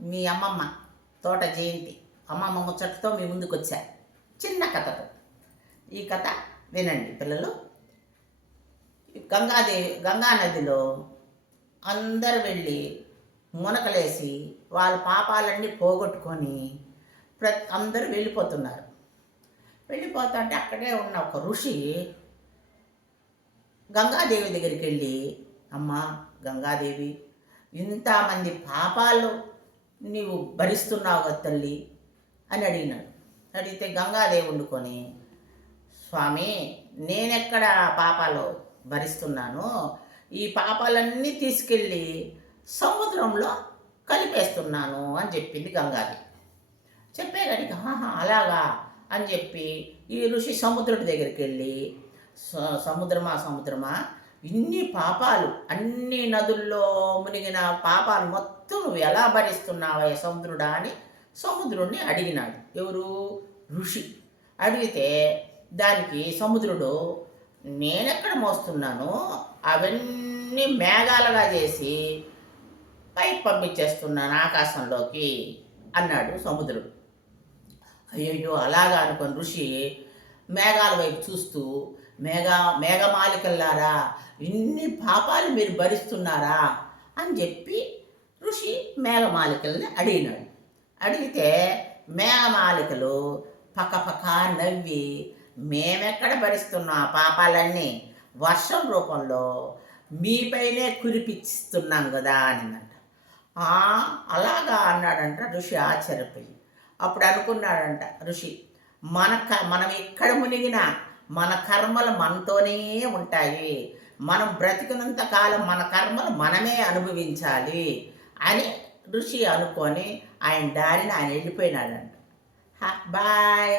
మీ అమ్మమ్మ తోట జయంతి అమ్మమ్మ ముచ్చటతో మీ ముందుకు వచ్చా చిన్న కథతో. ఈ కథ వినండి పిల్లలు. గంగా నదిలో అందరు వెళ్ళి మునకలేసి వాళ్ళ పాపాలన్నీ పోగొట్టుకొని అందరూ వెళ్ళిపోతున్నారు. వెళ్ళిపోతుంటే అక్కడే ఉన్న ఒక ఋషి గంగాదేవి దగ్గరికి వెళ్ళి, అమ్మ గంగాదేవి, ఇంతమంది పాపాలు నీవు భరిస్తున్నావు కదా తల్లి అని అడిగినాడు. అడిగితే గంగాదేవి వండుకొని, స్వామి నేనెక్కడ పాపాలు భరిస్తున్నాను, ఈ పాపాలన్నీ తీసుకెళ్ళి సముద్రంలో కలిపేస్తున్నాను అని చెప్పింది గంగాదేవి. చెప్పేగాడికి అలాగా అని చెప్పి ఈ ఋషి సముద్రుడి దగ్గరికి వెళ్ళి, సముద్రమా ఇన్ని పాపాలు, అన్ని నదుల్లో మునిగిన పాపాలు మొత్తం నువ్వు ఎలా భరిస్తున్నావా సముద్రుడా అని సముద్రుడిని అడిగినాడు. ఎవరు? ఋషి. అడిగితే దానికి సముద్రుడు, నేనెక్కడ మోస్తున్నాను, అవన్నీ మేఘాలుగా చేసి పైకి పంపించేస్తున్నాను ఆకాశంలోకి అన్నాడు సముద్రుడు. అయ్యయ్యో అలాగా అనుకుని ఋషి మేఘాల వైపు చూస్తూ, మేఘమాలికల్లారా ఇన్ని పాపాలు మీరు భరిస్తున్నారా అని చెప్పి ఋషి మేఘమాలికల్ని అడిగినాడు. అడిగితే మేఘమాలికలు పక్కపక్క నవ్వి, మేమెక్కడ భరిస్తున్నాం ఆ పాపాలన్నీ, వర్షం రూపంలో మీపైనే కురిపిస్తున్నాం కదా అనిందంట. అలాగా అన్నాడంట ఋషి ఆశ్చర్యపోయి. అప్పుడు అనుకున్నాడంట ఋషి, మనం ఎక్కడ మునిగినా మన కర్మలు మనతోనే ఉంటాయి, మనం బ్రతికినంత కాలం మన కర్మలు మనమే అనుభవించాలి అని ఋషి అనుకొని ఆయన దారిని ఆయన వెళ్ళిపోయినాడంట. బాయ్.